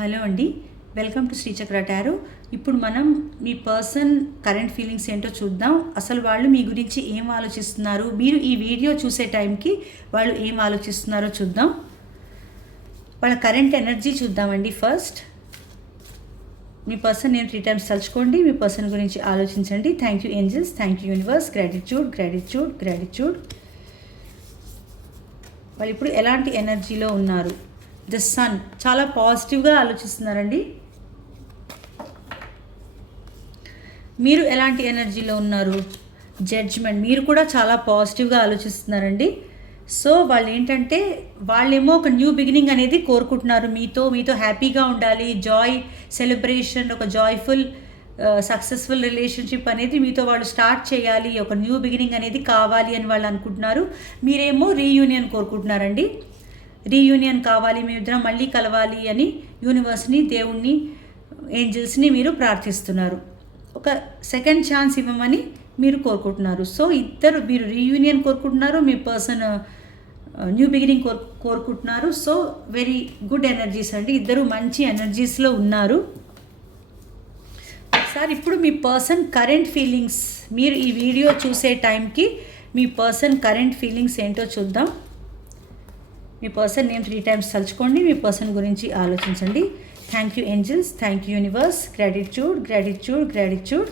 Hello అండి, welcome to Sri Chakra tarot. ఇప్పుడు మనం మీ పర్సన్ కరెంట్ ఫీలింగ్స్ ఏంటో చూద్దాం. అసలు వాళ్ళు మీ గురించి ఏం ఆలోచిస్తున్నారు, మీరు ఈ వీడియో చూసే టైంకి వాళ్ళు ఏం ఆలోచిస్తున్నారో చూద్దాం. వాళ్ళ కరెంట్ ఎనర్జీ చూద్దామండి. ఫస్ట్ మీ పర్సన్ నేను 3 times తలుచుకోండి, మీ పర్సన్ గురించి ఆలోచించండి. Thank you angels, thank you universe, gratitude gratitude gratitude. వాళ్ళు ఇప్పుడు ఎలాంటి ఎనర్జీలో ఉన్నారు? ద సన్ చాలా పాజిటివ్గా ఆలోచిస్తున్నారండి. మీరు ఎలాంటి ఎనర్జీలో ఉన్నారు? జడ్జ్మెంట్, మీరు కూడా చాలా పాజిటివ్గా ఆలోచిస్తున్నారండి. సో వాళ్ళు ఏంటంటే వాళ్ళేమో ఒక న్యూ బిగినింగ్ అనేది కోరుకుంటున్నారు. మీతో హ్యాపీగా ఉండాలి, జాయ్ సెలబ్రేషన్, ఒక జాయ్ఫుల్ సక్సెస్ఫుల్ రిలేషన్షిప్ అనేది మీతో వాళ్ళు స్టార్ట్ చేయాలి, ఒక న్యూ బిగినింగ్ అనేది కావాలి అని వాళ్ళు అనుకుంటున్నారు. మీరేమో రీయూనియన్ కోరుకుంటున్నారండి. రీయూనియన్ కావాలి, మేమిద్దరం మళ్ళీ కలవాలి అని యూనివర్స్ని, దేవుణ్ణి, ఏంజల్స్ని మీరు ప్రార్థిస్తున్నారు. ఒక సెకండ్ ఛాన్స్ ఇవ్వమని మీరు కోరుకుంటున్నారు. సో మీరు రీయూనియన్ కోరుకుంటున్నారు, మీ పర్సన్ న్యూ బిగినింగ్ కోరుకుంటున్నారు. సో వెరీ గుడ్ ఎనర్జీస్ అండి, ఇద్దరు మంచి ఎనర్జీస్లో ఉన్నారు. ఒకసారి ఇప్పుడు మీ పర్సన్ కరెంట్ ఫీలింగ్స్, మీరు ఈ వీడియో చూసే టైంకి మీ పర్సన్ కరెంట్ ఫీలింగ్స్ ఏంటో చూద్దాం. మీ పర్సన్ నేమ్ 3 times తలుచుకోండి, మీ పర్సన్ గురించి ఆలోచించండి. Thank you angels, thank you universe, gratitude gratitude gratitude.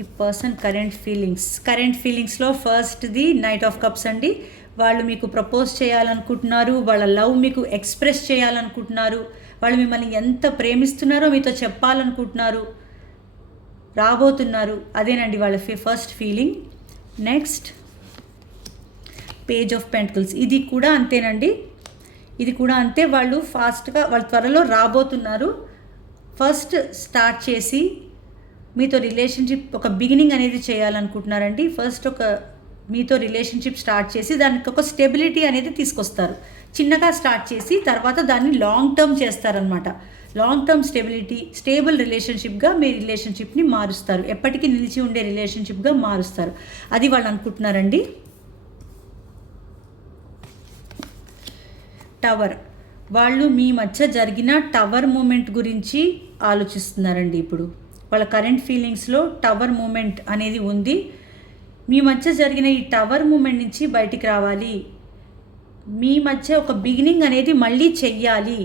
ఈ పర్సన్ కరెంట్ ఫీలింగ్స్లో ఫస్ట్ది నైట్ ఆఫ్ కప్స్ అండి. వాళ్ళు మీకు ప్రపోజ్ చేయాలనుకుంటున్నారు, వాళ్ళ లవ్ మీకు ఎక్స్ప్రెస్ చేయాలనుకుంటున్నారు, వాళ్ళు మిమ్మల్ని ఎంత ప్రేమిస్తున్నారో మీతో చెప్పాలనుకుంటున్నారు, రాబోతున్నారు. అదేనండి వాళ్ళ first feeling. Next page of pentacles, ఇది కూడా అంతేనండి, ఇది కూడా అంతే. వాళ్ళు వాళ్ళు త్వరలో రాబోతున్నారు. ఫస్ట్ స్టార్ట్ చేసి మీతో రిలేషన్షిప్, ఒక బిగినింగ్ అనేది చేయాలనుకుంటున్నారండి. ఫస్ట్ మీతో రిలేషన్షిప్ స్టార్ట్ చేసి దానికి ఒక స్టెబిలిటీ అనేది తీసుకొస్తారు. చిన్నగా స్టార్ట్ చేసి తర్వాత దాన్ని లాంగ్ టర్మ్ చేస్తారనమాట. లాంగ్ టర్మ్ స్టేబుల్ రిలేషన్షిప్గా మీ రిలేషన్షిప్ని మారుస్తారు, ఎప్పటికీ నిలిచి ఉండే రిలేషన్షిప్గా మారుస్తారు. అది వాళ్ళు అనుకుంటున్నారండి. టవర్, వాళ్ళు మీ మధ్య జరిగిన టవర్ మూమెంట్ గురించి ఆలోచిస్తున్నారండి. ఇప్పుడు వాళ్ళ కరెంట్ ఫీలింగ్స్లో టవర్ మూమెంట్ అనేది ఉంది. మీ మధ్య జరిగిన ఈ టవర్ మూమెంట్ నుంచి బయటికి రావాలి, మీ మధ్య ఒక బిగినింగ్ అనేది మళ్ళీ చెయ్యాలి,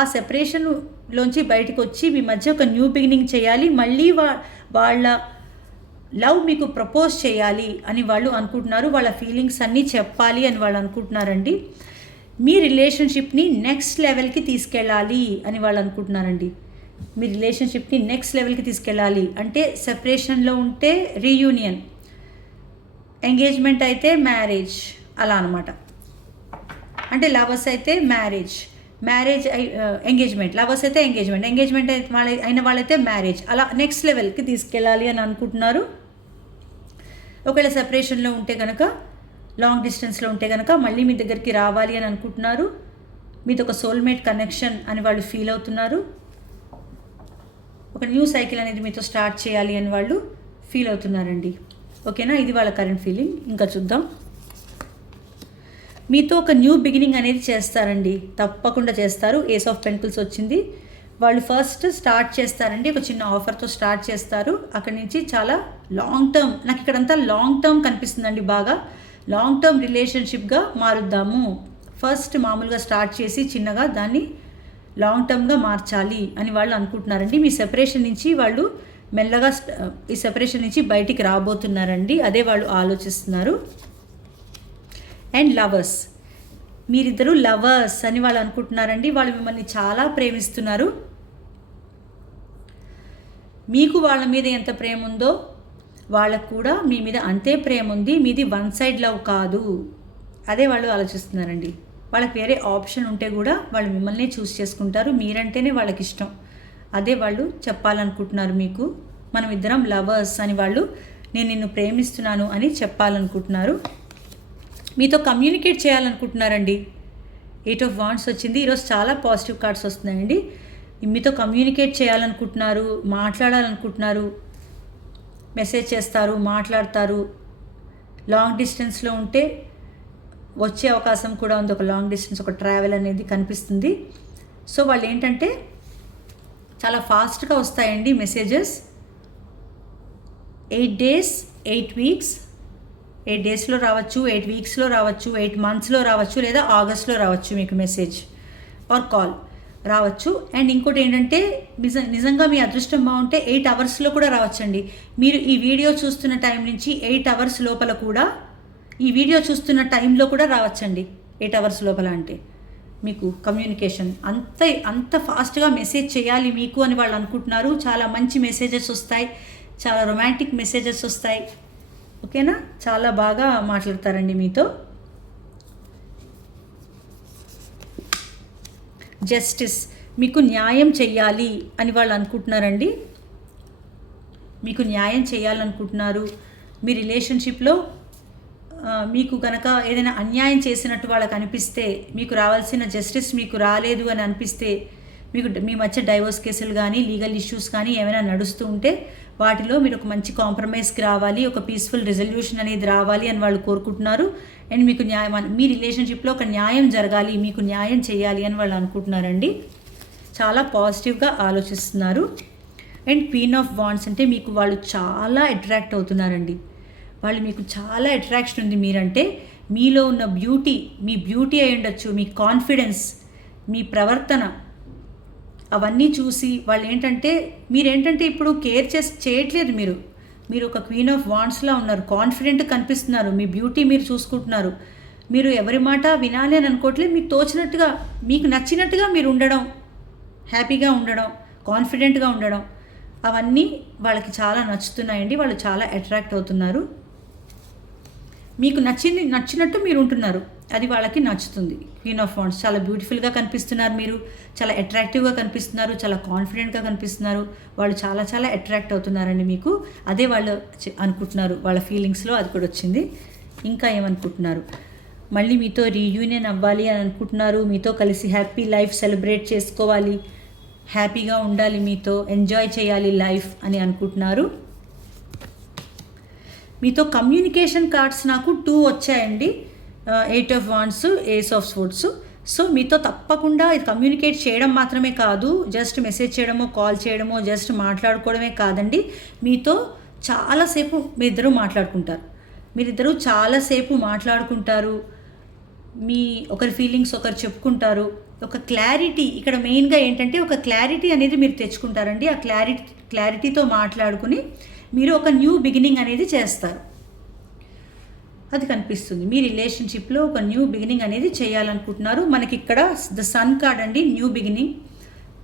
ఆ సెపరేషన్లోంచి బయటకు వచ్చి మీ మధ్య ఒక న్యూ బిగినింగ్ చేయాలి, మళ్ళీ వాళ్ళ లవ్ మీకు ప్రపోజ్ చేయాలి అని వాళ్ళు అనుకుంటున్నారు. వాళ్ళ ఫీలింగ్స్ అన్నీ చెప్పాలి అని వాళ్ళు అనుకుంటున్నారండి. మీ రిలేషన్షిప్ని నెక్స్ట్ లెవెల్కి తీసుకెళ్ళాలి అని వాళ్ళు అనుకుంటున్నారండి. మీ రిలేషన్షిప్ని నెక్స్ట్ లెవెల్కి తీసుకెళ్ళాలి అంటే సెపరేషన్లో ఉంటే రీయూనియన్, ఎంగేజ్మెంట్ అయితే మ్యారేజ్, అలా అనమాట. అంటే లవర్స్ అయితే మ్యారేజ్ ఎంగేజ్మెంట్, లవర్స్ అయితే ఎంగేజ్మెంట్ అయిన వాళ్ళైతే మ్యారేజ్, అలా నెక్స్ట్ లెవెల్కి తీసుకెళ్ళాలి అని అనుకుంటున్నారు. ఒకవేళ సెపరేషన్లో ఉంటే కనుక, లాంగ్ డిస్టెన్స్లో ఉంటే కనుక మళ్ళీ మీ దగ్గరికి రావాలి అని అనుకుంటున్నారు. మీతో ఒక సోల్మేట్ కనెక్షన్ అని వాళ్ళు ఫీల్ అవుతున్నారు. ఒక న్యూ సైకిల్ అనేది మీతో స్టార్ట్ చేయాలి అని వాళ్ళు ఫీల్ అవుతున్నారండి. ఓకేనా, ఇది వాళ్ళ కరెంట్ ఫీలింగ్. ఇంకా చూద్దాం. మీతో ఒక న్యూ బిగినింగ్ అనేది చేస్తారండి, తప్పకుండా చేస్తారు. ఏస్ ఆఫ్ పెంటికల్స్ వచ్చింది. వాళ్ళు ఫస్ట్ స్టార్ట్ చేస్తారండి, ఒక చిన్న ఆఫర్తో స్టార్ట్ చేస్తారు. అక్కడి నుంచి చాలా లాంగ్ టర్మ్, నాకు ఇక్కడంతా లాంగ్ టర్మ్ కనిపిస్తుందండి. బాగా లాంగ్ టర్మ్ రిలేషన్షిప్గా మారుద్దాము. ఫస్ట్ మామూలుగా స్టార్ట్ చేసి చిన్నగా దాన్ని లాంగ్ టర్మ్గా మార్చాలి అని వాళ్ళు అనుకుంటున్నారండి. మీ సెపరేషన్ నుంచి వాళ్ళు మెల్లగా ఈ సెపరేషన్ నుంచి బయటికి రాబోతున్నారండి, అదే వాళ్ళు ఆలోచిస్తున్నారు. అండ్ లవర్స్, మీరిద్దరూ లవర్స్ అని వాళ్ళు అనుకుంటున్నారండి. వాళ్ళు మిమ్మల్ని చాలా ప్రేమిస్తున్నారు. మీకు వాళ్ళ మీద ఎంత ప్రేమ ఉందో వాళ్ళకు కూడా మీ మీద అంతే ప్రేమ ఉంది. మీది వన్ సైడ్ లవ్ కాదు, అదే వాళ్ళు ఆలోచిస్తున్నారండి. వాళ్ళకి వేరే ఆప్షన్ ఉంటే కూడా వాళ్ళు మిమ్మల్ని చూస్ చేసుకుంటారు, మీరంటేనే వాళ్ళకి ఇష్టం. అదే వాళ్ళు చెప్పాలనుకుంటున్నారు మీకు. మనం ఇద్దరం లవర్స్ అని వాళ్ళు, నేను నిన్ను ప్రేమిస్తున్నాను అని చెప్పాలనుకుంటున్నారు. మీతో కమ్యూనికేట్ చేయాలనుకుంటున్నారండి. 8 of Wands వచ్చింది. ఈరోజు చాలా పాజిటివ్ కార్డ్స్ వస్తున్నాయండి. మీతో కమ్యూనికేట్ చేయాలనుకుంటున్నారు, మాట్లాడాలనుకుంటున్నారు, మెసేజ్ చేస్తారు, మాట్లాడతారు. లాంగ్ డిస్టెన్స్లో ఉంటే వచ్చే అవకాశం కూడా ఉంది, ఒక లాంగ్ డిస్టెన్స్ ఒక ట్రావెల్ అనేది కనిపిస్తుంది. సో వాళ్ళు ఏంటంటే చాలా ఫాస్ట్గా వస్తాయండి మెసేజెస్. 8 days 8 weeks, 8 daysలో రావచ్చు, 8 weeksలో రావచ్చు, 8 monthsలో రావచ్చు, లేదా ఆగస్ట్లో రావచ్చు మీకు మెసేజ్ ఆర్ కాల్ రావచ్చు. అండ్ ఇంకోటి ఏంటంటే నిజంగా మీ అదృష్టం బాగుంటే 8 hours కూడా రావచ్చండి. మీరు ఈ వీడియో చూస్తున్న టైం నుంచి 8 hours లోపల కూడా, ఈ వీడియో చూస్తున్న టైంలో కూడా రావచ్చండి. 8 hours లోపల అంటే మీకు కమ్యూనికేషన్ అంత ఫాస్ట్గా మెసేజ్ చేయాలి మీకు అని వాళ్ళు అనుకుంటున్నారు. చాలా మంచి మెసేజెస్ వస్తాయి, చాలా రొమాంటిక్ మెసేజెస్ వస్తాయి. ఓకేనా, చాలా బాగా మాట్లాడతారండి మీతో. జస్టిస్, మీకు న్యాయం చెయ్యాలి అని వాళ్ళు అనుకుంటున్నారండి. మీకు న్యాయం చేయాలనుకుంటున్నారు. మీ రిలేషన్షిప్లో మీకు కనుక ఏదైనా అన్యాయం చేసినట్టు వాళ్ళకి అనిపిస్తే, మీకు రావాల్సిన జస్టిస్ మీకు రాలేదు అని అనిపిస్తే, మీకు మీ మధ్య డైవోర్స్ కేసులు కానీ లీగల్ ఇష్యూస్ కానీ ఏమైనా నడుస్తూ ఉంటే వాటిలో మీరు ఒక మంచి కాంప్రమైజ్కి రావాలి, ఒక పీస్ఫుల్ రిజల్యూషన్ అనేది రావాలి అని వాళ్ళు కోరుకుంటున్నారు. అండ్ మీకు న్యాయం, మీ రిలేషన్షిప్లో ఒక న్యాయం జరగాలి, మీకు న్యాయం చేయాలి అని వాళ్ళు అనుకుంటున్నారండి. చాలా పాజిటివ్గా ఆలోచిస్తున్నారు. అండ్ క్వీన్ ఆఫ్ వాండ్స్ అంటే మీకు వాళ్ళు చాలా అట్రాక్ట్ అవుతున్నారండి. వాళ్ళు మీకు చాలా అట్రాక్షన్ ఉంది మీరంటే. మీలో ఉన్న బ్యూటీ, మీ బ్యూటీ అయి ఉండొచ్చు, మీ కాన్ఫిడెన్స్, మీ ప్రవర్తన, అవన్నీ చూసి వాళ్ళు ఏంటంటే మీరేంటంటే ఇప్పుడు కేర్ చేయట్లేదు. మీరు ఒక క్వీన్ ఆఫ్ వాండ్స్లా ఉన్నారు, కాన్ఫిడెంట్ కనిపిస్తున్నారు, మీ బ్యూటీ మీరు చూసుకుంటున్నారు. మీరు ఎవరి మాట వినాలి అని అనుకోవట్లేదు. మీకు తోచినట్టుగా, మీకు నచ్చినట్టుగా మీరు ఉండడం, హ్యాపీగా ఉండడం, కాన్ఫిడెంట్గా ఉండడం, అవన్నీ వాళ్ళకి చాలా నచ్చుతున్నాయండి. వాళ్ళు చాలా అట్రాక్ట్ అవుతున్నారు. మీకు నచ్చినట్టు మీరు ఉంటున్నారు, అది వాళ్ళకి నచ్చుతుంది. క్వీన్ ఆఫ్ వాండ్స్ చాలా బ్యూటిఫుల్గా కనిపిస్తున్నారు, మీరు చాలా అట్రాక్టివ్గా కనిపిస్తున్నారు, చాలా కాన్ఫిడెంట్గా కనిపిస్తున్నారు. వాళ్ళు చాలా చాలా అట్రాక్ట్ అవుతున్నారండి మీకు. అదే వాళ్ళు అనుకుంటున్నారు, వాళ్ళ ఫీలింగ్స్లో అది కూడా వచ్చింది. ఇంకా ఏమనుకుంటున్నారు, మళ్ళీ మీతో రీయూనియన్ అవ్వాలి అని అనుకుంటున్నారు. మీతో కలిసి హ్యాపీ లైఫ్ సెలబ్రేట్ చేసుకోవాలి, హ్యాపీగా ఉండాలి, మీతో ఎంజాయ్ చేయాలి లైఫ్ అని అనుకుంటున్నారు. మీతో కమ్యూనికేషన్ కార్డ్స్ నాకు 2 వచ్చాయండి. 8 of Wands, Ace of Swords. So మీతో తప్పకుండా ఇది కమ్యూనికేట్ చేయడం మాత్రమే కాదు, జస్ట్ మెసేజ్ చేయడమో, కాల్ చేయడమో, జస్ట్ మాట్లాడుకోవడమే కాదండి. మీతో చాలాసేపు మీరిద్దరూ చాలాసేపు మాట్లాడుకుంటారు. మీ ఒకరి ఫీలింగ్స్ ఒకరు చెప్పుకుంటారు. ఒక క్లారిటీ, ఇక్కడ మెయిన్గా ఏంటంటే ఒక క్లారిటీ అనేది మీరు తెచ్చుకుంటారండి. ఆ క్లారిటీతో మాట్లాడుకుని మీరు ఒక న్యూ బిగినింగ్ అనేది చేస్తారు. అది కనిపిస్తుంది. మీ రిలేషన్షిప్లో ఒక న్యూ బిగినింగ్ అనేది చేయాలనుకుంటున్నారు. మనకి ఇక్కడ ద సన్ కార్డ్ అండి, new beginning.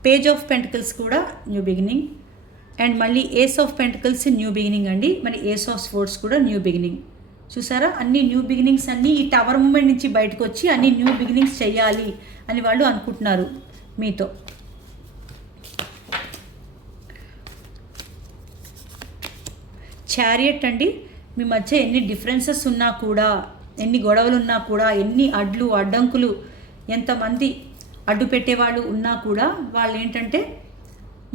Page of pentacles కూడా న్యూ బిగినింగ్. అండ్ మళ్ళీ ace of pentacles new beginning అండి. మరి ఏస్ ఆఫ్ స్పోర్ట్స్ కూడా న్యూ బిగినింగ్. చూసారా, అన్ని న్యూ బిగినింగ్స్ అన్నీ ఈ టవర్ మూమెంట్ నుంచి బయటకు వచ్చి అన్ని న్యూ బిగినింగ్స్ చేయాలి అని వాళ్ళు అనుకుంటున్నారు మీతో. చారియట్ అండి, మీ మధ్య ఎన్ని డిఫరెన్సెస్ ఉన్నా కూడా, ఎన్ని గొడవలు ఉన్నా కూడా, ఎన్ని అడ్డంకులు, ఎంతమంది అడ్డు పెట్టేవాళ్ళు ఉన్నా కూడా వాళ్ళు ఏంటంటే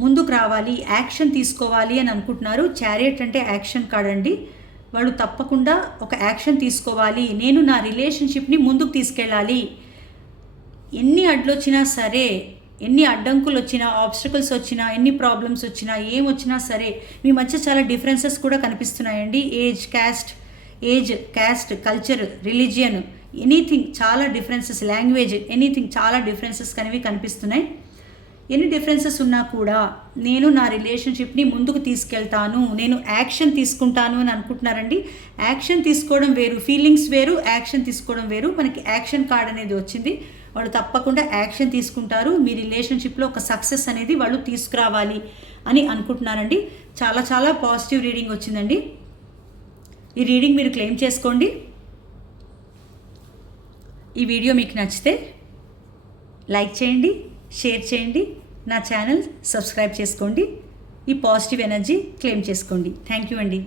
ముందుకు రావాలి, యాక్షన్ తీసుకోవాలి అని అనుకుంటున్నారు. చారియట్ అంటే యాక్షన్ కార్డ్ అండి. వాళ్ళు తప్పకుండా ఒక యాక్షన్ తీసుకోవాలి, నేను నా రిలేషన్షిప్ని ముందుకు తీసుకెళ్ళాలి. ఎన్ని అడ్లొచ్చినా సరే, ఎన్ని అడ్డంకులు వచ్చినా, ఆబ్స్టకల్స్ వచ్చినా, ఎన్ని ప్రాబ్లమ్స్ వచ్చినా, ఏమొచ్చినా సరే, మీ మధ్య చాలా డిఫరెన్సెస్ కూడా కనిపిస్తున్నాయండి. Age, caste, culture, religion, anything, చాలా డిఫరెన్సెస్, లాంగ్వేజ్, ఎనీథింగ్, చాలా డిఫరెన్సెస్ అనేవి కనిపిస్తున్నాయి. ఎన్ని డిఫరెన్సెస్ ఉన్నా కూడా నేను నా రిలేషన్షిప్ని ముందుకు తీసుకెళ్తాను, నేను యాక్షన్ తీసుకుంటాను అని అనుకుంటున్నారండి. యాక్షన్ తీసుకోవడం వేరు, ఫీలింగ్స్ వేరు, యాక్షన్ తీసుకోవడం వేరు. మనకి యాక్షన్ కార్డ్ అనేది వచ్చింది. వాళ్ళు తప్పకుండా యాక్షన్ తీసుకుంటారు. మీ రిలేషన్షిప్లో ఒక సక్సెస్ అనేది వాళ్ళు తీసుకురావాలి అని అనుకుంటున్నారండి. చాలా చాలా పాజిటివ్ రీడింగ్ వచ్చిందండి. ఈ రీడింగ్ మీరు క్లెయిమ్ చేసుకోండి. ఈ వీడియో మీకు నచ్చితే లైక్ చేయండి, షేర్ చేయండి, నా ఛానల్ సబ్స్క్రైబ్ చేసుకోండి. ఈ పాజిటివ్ ఎనర్జీ క్లెయిమ్ చేసుకోండి. థ్యాంక్ యూ అండి.